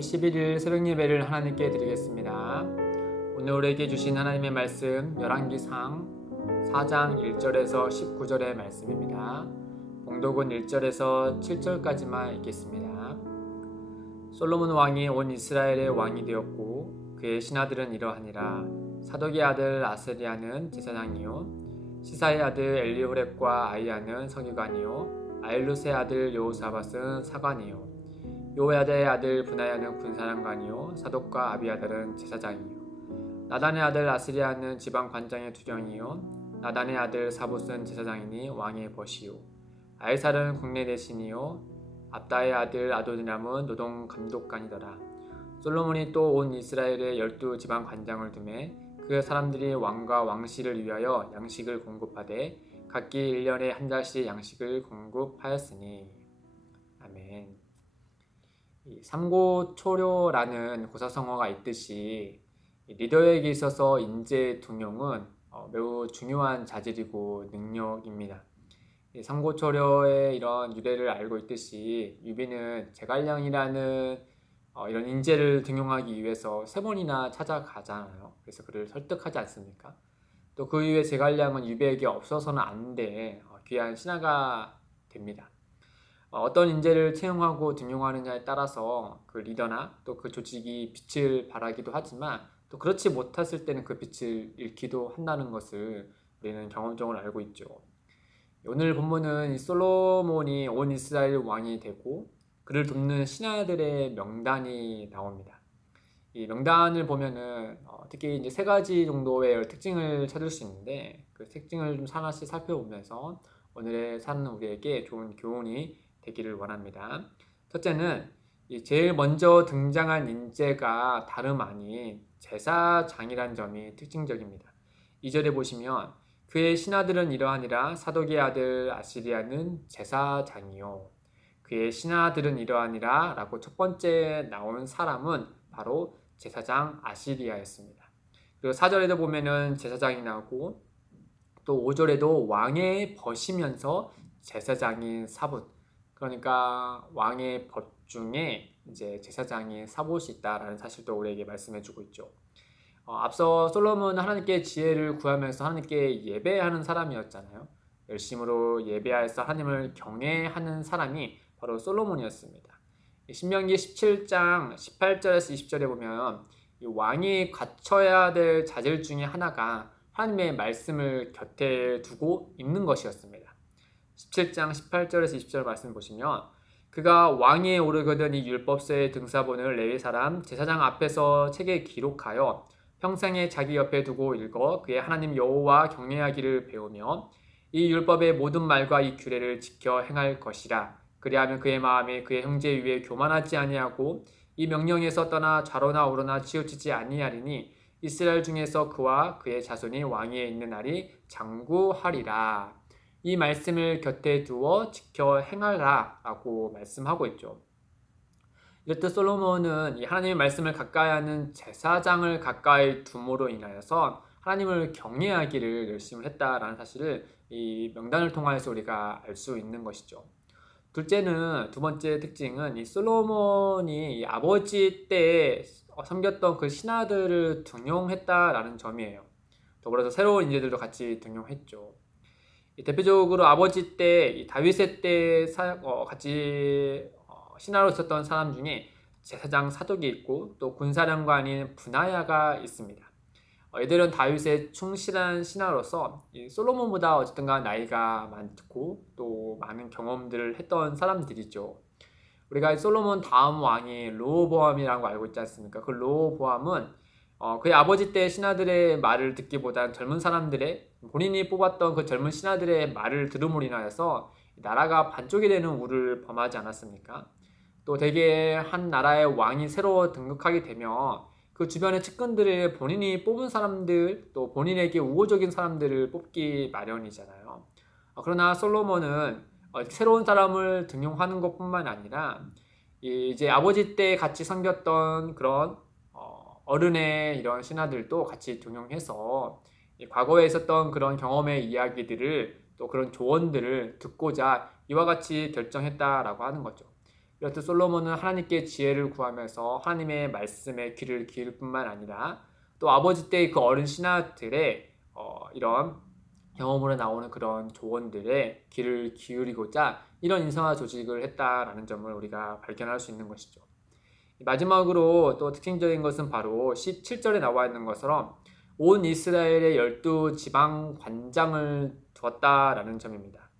5월 11일 새벽 예배를 하나님께 드리겠습니다. 오늘 우리에게 주신 하나님의 말씀 열왕기상 4장 1절에서 19절의 말씀입니다. 봉독은 1절에서 7절까지만 읽겠습니다. 솔로몬 왕이 온 이스라엘의 왕이 되었고 그의 신하들은 이러하니라. 사독의 아들 아스리야는 제사장이요, 시사의 아들 엘리호렙과 아이야는 서기관이요, 아일루스의 아들 여호사밧은 사관이요, 요야다의 아들 브나야는 군사령관이요, 사독과 아비아달은 제사장이요, 나단의 아들 아스리야는 지방관장의 두령이요, 나단의 아들 사봇은 제사장이니 왕의 벗이요, 아이살은 국내 대신이요, 압다의 아들 아도니람은 노동 감독관이더라. 솔로몬이 또 온 이스라엘에 12지방관장을 두매 그 사람들이 왕과 왕실을 위하여 양식을 공급하되 각기 1년에 한 달씩 양식을 공급하였으니. 아멘. 삼고초려라는 고사성어가 있듯이 리더에게 있어서 인재 등용은 매우 중요한 자질이고 능력입니다. 삼고초려의 이런 유래를 알고 있듯이 유비는 제갈량이라는 이런 인재를 등용하기 위해서 3번이나 찾아가잖아요. 그래서 그를 설득하지 않습니까? 또 그 이후에 제갈량은 유비에게 없어서는 안 돼 귀한 신하가 됩니다. 어떤 인재를 채용하고 등용하느냐에 따라서 그 리더나 또 그 조직이 빛을 발하기도 하지만 또 그렇지 못했을 때는 그 빛을 잃기도 한다는 것을 우리는 경험적으로 알고 있죠. 오늘 본문은 솔로몬이 온 이스라엘 왕이 되고 그를 돕는 신하들의 명단이 나옵니다. 이 명단을 보면은 특히 이제 3가지 정도의 특징을 찾을 수 있는데 그 특징을 좀 하나씩 살펴보면서 오늘의 사는 우리에게 좋은 교훈이 되기를 원합니다. 첫째는 제일 먼저 등장한 인재가 다름 아닌 제사장이란 점이 특징적입니다. 2절에 보시면 그의 신하들은 이러하니라. 사독의 아들 아스리야는 제사장이요, 그의 신하들은 이러하니라 라고 첫 번째 나온 사람은 바로 제사장 아스리야였습니다. 그리고 4절에도 보면은 제사장이 나오고 또 5절에도 왕의 벗이면서 제사장인 사봇, 그러니까 왕의 벗 중에 이제 제사장인 사봇이 있다라는 사실도 우리에게 말씀해주고 있죠. 앞서 솔로몬은 하나님께 지혜를 구하면서 하나님께 예배하는 사람이었잖아요. 열심으로 예배하여서 하나님을 경외하는 사람이 바로 솔로몬이었습니다. 신명기 17장 18절에서 20절에 보면 이 왕이 갖춰야 될 자질 중에 하나가 하나님의 말씀을 곁에 두고 읽는 것이었습니다. 17장 18절에서 20절 말씀 보시면 그가 왕위에 오르거든 이 율법서의 등사본을 레위 사람 제사장 앞에서 책에 기록하여 평생에 자기 옆에 두고 읽어 그의 하나님 여호와 경외하기를 배우며 이 율법의 모든 말과 이 규례를 지켜 행할 것이라. 그리하면 그의 마음이 그의 형제 위에 교만하지 아니하고 이 명령에서 떠나 좌로나 우로나 치우치지 아니하리니 이스라엘 중에서 그와 그의 자손이 왕위에 있는 날이 장구하리라. 이 말씀을 곁에 두어 지켜 행하라 라고 말씀하고 있죠. 이렇듯 솔로몬은 이 하나님의 말씀을 가까이 하는 제사장을 가까이 둠으로 인하여서 하나님을 경외하기를 열심히 했다라는 사실을 이 명단을 통해서 우리가 알 수 있는 것이죠. 둘째는, 두 번째 특징은 이 솔로몬이 이 아버지 때에 섬겼던 그 신하들을 등용했다라는 점이에요. 더불어서 새로운 인재들도 같이 등용했죠. 대표적으로 아버지 때 다윗의 때 같이 신하로 있었던 사람 중에 제사장 사독이 있고 또 군사령관인 브나야가 있습니다. 이들은 다윗의 충실한 신하로서 솔로몬보다 어쨌든가 나이가 많고 또 많은 경험들을 했던 사람들이죠. 우리가 솔로몬 다음 왕이 르호보암이라고 알고 있지 않습니까? 그 르호보암은 그의 아버지 때 신하들의 말을 듣기보다는 젊은 사람들의, 본인이 뽑았던 그 젊은 신하들의 말을 들음으로 인하여서 나라가 반쪽이 되는 우를 범하지 않았습니까? 또 대개 한 나라의 왕이 새로 등극하게 되면 그 주변의 측근들을 본인이 뽑은 사람들, 또 본인에게 우호적인 사람들을 뽑기 마련이잖아요. 그러나 솔로몬은 새로운 사람을 등용하는 것뿐만 아니라 이제 아버지 때 같이 섬겼던 그런 어른의 이런 신하들도 같이 등용해서 과거에 있었던 그런 경험의 이야기들을 또 그런 조언들을 듣고자 이와 같이 결정했다라고 하는 거죠. 이렇듯 솔로몬은 하나님께 지혜를 구하면서 하나님의 말씀에 귀를 기울 뿐만 아니라 또 아버지 때의 그 어린 신하들의 이런 경험으로 나오는 그런 조언들에 귀를 기울이고자 이런 인성화 조직을 했다라는 점을 우리가 발견할 수 있는 것이죠. 마지막으로 또 특징적인 것은 바로 17절에 나와 있는 것처럼 온 이스라엘의 12지방 관장을 두었다라는 점입니다.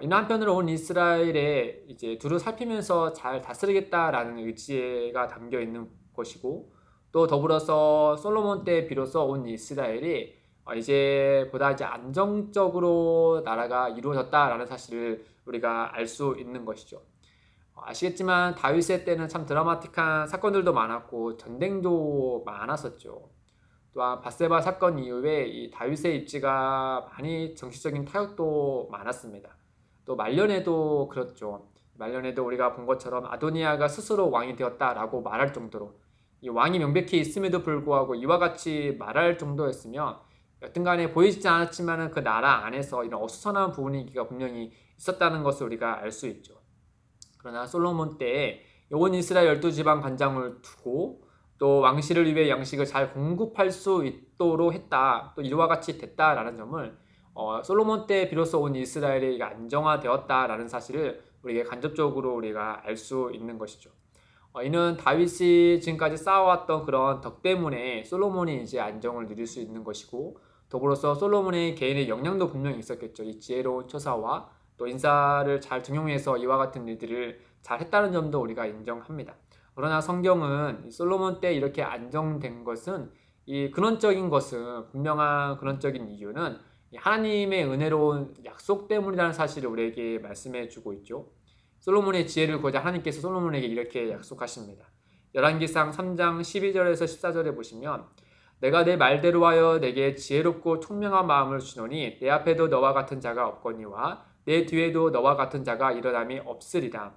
이는 한편으로 온 이스라엘에 이제 두루 살피면서 잘 다스리겠다라는 의지가 담겨 있는 것이고, 또 더불어서 솔로몬 때 비로소 온 이스라엘이 이제 보다 이제 안정적으로 나라가 이루어졌다라는 사실을 우리가 알 수 있는 것이죠. 아시겠지만 다윗의 때는 참 드라마틱한 사건들도 많았고 전쟁도 많았었죠. 또한 밧세바 사건 이후에 이 다윗의 입지가 많이 정치적인 타격도 많았습니다. 또 말년에도 그렇죠. 말년에도 우리가 본 것처럼 아도니아가 스스로 왕이 되었다라고 말할 정도로 이 왕이 명백히 있음에도 불구하고 이와 같이 말할 정도였으면 여튼간에 보이지 않았지만 그 나라 안에서 이런 어수선한 분위기가 분명히 있었다는 것을 우리가 알 수 있죠. 그러나 솔로몬 때에 온 이스라엘 12지방 관장을 두고 또 왕실을 위해 양식을 잘 공급할 수 있도록 했다. 또 이와 같이 됐다라는 점을 솔로몬 때 비로소 온 이스라엘이 안정화되었다라는 사실을 우리에게 간접적으로 우리가 알 수 있는 것이죠. 이는 다윗이 지금까지 쌓아왔던 그런 덕 때문에 솔로몬이 이제 안정을 누릴 수 있는 것이고, 더불어서 솔로몬의 개인의 역량도 분명히 있었겠죠. 이 지혜로운 처사와 또 인사를 잘 등용해서 이와 같은 일들을 잘 했다는 점도 우리가 인정합니다. 그러나 성경은 솔로몬 때 이렇게 안정된 것은 이 근원적인 것은 분명한 근원적인 이유는 하나님의 은혜로운 약속 때문이라는 사실을 우리에게 말씀해 주고 있죠. 솔로몬의 지혜를 보자 하나님께서 솔로몬에게 이렇게 약속하십니다. 열왕기상 3장 12절에서 14절에 보시면 내가 내 말대로 하여 내게 지혜롭고 총명한 마음을 주노니 내 앞에도 너와 같은 자가 없거니와 내 뒤에도 너와 같은 자가 일어남이 없으리라.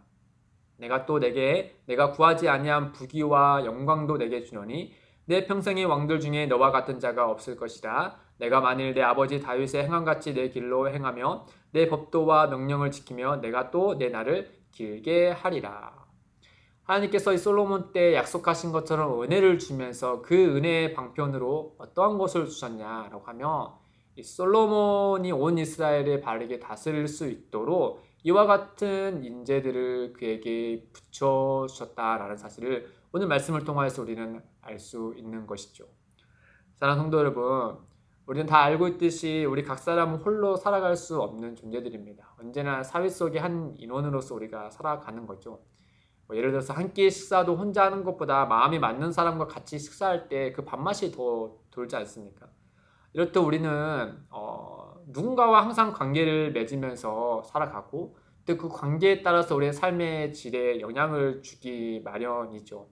내가 또 내가 구하지 아니한 부귀와 영광도 내게 주노니 내 평생의 왕들 중에 너와 같은 자가 없을 것이라. 내가 만일 내 아버지 다윗의 행함같이 내 길로 행하며 내 법도와 명령을 지키며 내가 또 내 날을 길게 하리라. 하나님께서 이 솔로몬 때 약속하신 것처럼 은혜를 주면서 그 은혜의 방편으로 어떠한 것을 주셨냐라고 하면 이 솔로몬이 온 이스라엘을 바르게 다스릴 수 있도록 이와 같은 인재들을 그에게 붙여주셨다라는 사실을 오늘 말씀을 통해서 우리는 알 수 있는 것이죠. 사랑하는 성도 여러분, 우리는 다 알고 있듯이 우리 각 사람은 홀로 살아갈 수 없는 존재들입니다. 언제나 사회 속의 한 인원으로서 우리가 살아가는 거죠. 예를 들어서 한 끼 식사도 혼자 하는 것보다 마음이 맞는 사람과 같이 식사할 때 그 밥맛이 더 돌지 않습니까? 이렇듯 우리는 누군가와 항상 관계를 맺으면서 살아가고 또 그 관계에 따라서 우리의 삶의 질에 영향을 주기 마련이죠.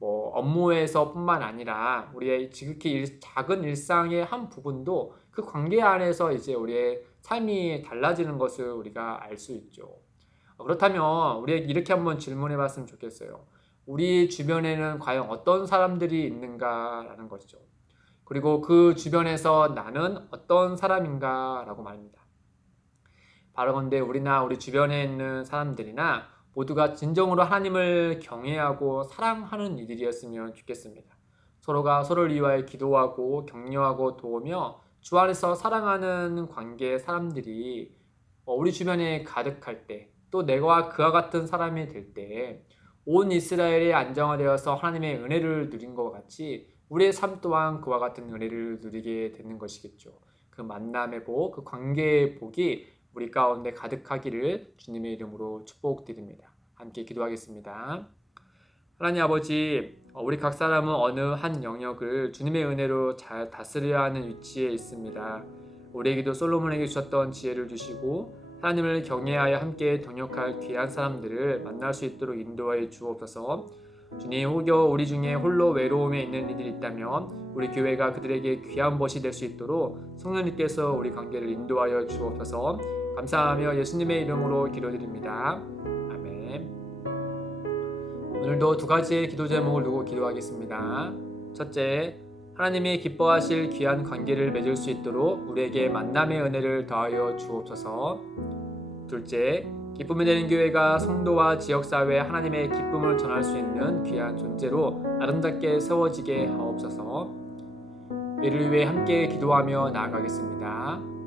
업무에서 뿐만 아니라 우리의 지극히 작은 일상의 한 부분도 그 관계 안에서 이제 우리의 삶이 달라지는 것을 우리가 알 수 있죠. 그렇다면 우리 이렇게 한번 질문해 봤으면 좋겠어요. 우리 주변에는 과연 어떤 사람들이 있는가라는 것이죠. 그리고 그 주변에서 나는 어떤 사람인가 라고 말입니다. 바라건대 우리나 우리 주변에 있는 사람들이나 모두가 진정으로 하나님을 경외하고 사랑하는 이들이었으면 좋겠습니다. 서로가 서로를 위하여 기도하고 격려하고 도우며 주 안에서 사랑하는 관계의 사람들이 우리 주변에 가득할 때, 또 내가 그와 같은 사람이 될 때 온 이스라엘이 안정화되어서 하나님의 은혜를 누린 것과 같이 우리의 삶 또한 그와 같은 은혜를 누리게 되는 것이겠죠. 그 만남의 복, 그 관계의 복이 우리 가운데 가득하기를 주님의 이름으로 축복드립니다. 함께 기도하겠습니다. 하나님 아버지, 우리 각 사람은 어느 한 영역을 주님의 은혜로 잘 다스려야 하는 위치에 있습니다. 우리에게도 솔로몬에게 주셨던 지혜를 주시고 하나님을 경외하여 함께 동역할 귀한 사람들을 만날 수 있도록 인도하여 주옵소서. 주님, 혹여 우리 중에 홀로 외로움에 있는 이들이 있다면 우리 교회가 그들에게 귀한 벗이 될 수 있도록 성령님께서 우리 관계를 인도하여 주옵소서. 감사하며 예수님의 이름으로 기도드립니다. 아멘. 오늘도 두 가지의 기도 제목을 두고 기도하겠습니다. 첫째, 하나님이 기뻐하실 귀한 관계를 맺을 수 있도록 우리에게 만남의 은혜를 더하여 주옵소서. 둘째, 기쁨이 되는 교회가 성도와 지역사회에 하나님의 기쁨을 전할 수 있는 귀한 존재로 아름답게 세워지게 하옵소서. 이를 위해 함께 기도하며 나아가겠습니다.